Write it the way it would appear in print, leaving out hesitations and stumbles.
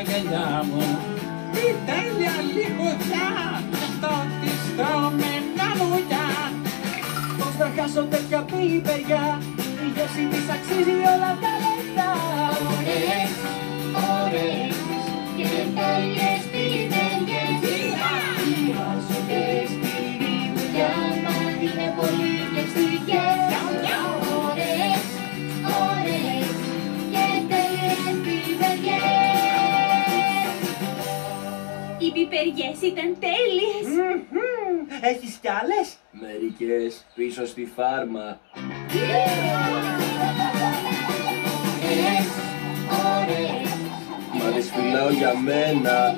αγκαλιά μου. Τι τέλεια λιχουδιά, αυτό τη στρώμενα μουλιά. Πώς θα χάσω τέτοια πιπεριά, η γεύση της αξίζει όλα τα λεφτά. Ωραίες, ωραίες και τέλειες πιπεριές. Χρειάζονται σκληρή δουλειά, μα είναι πολύ γευστικές. Ωραίες, ωραίες και τέλειες πιπεριές. Οι πιπεριές ήταν τέλειες. Έχεις κι άλλες? Μερικές πίσω στη φάρμα. Ωραίες, ωραίες Μα τις φυλάω για μένα.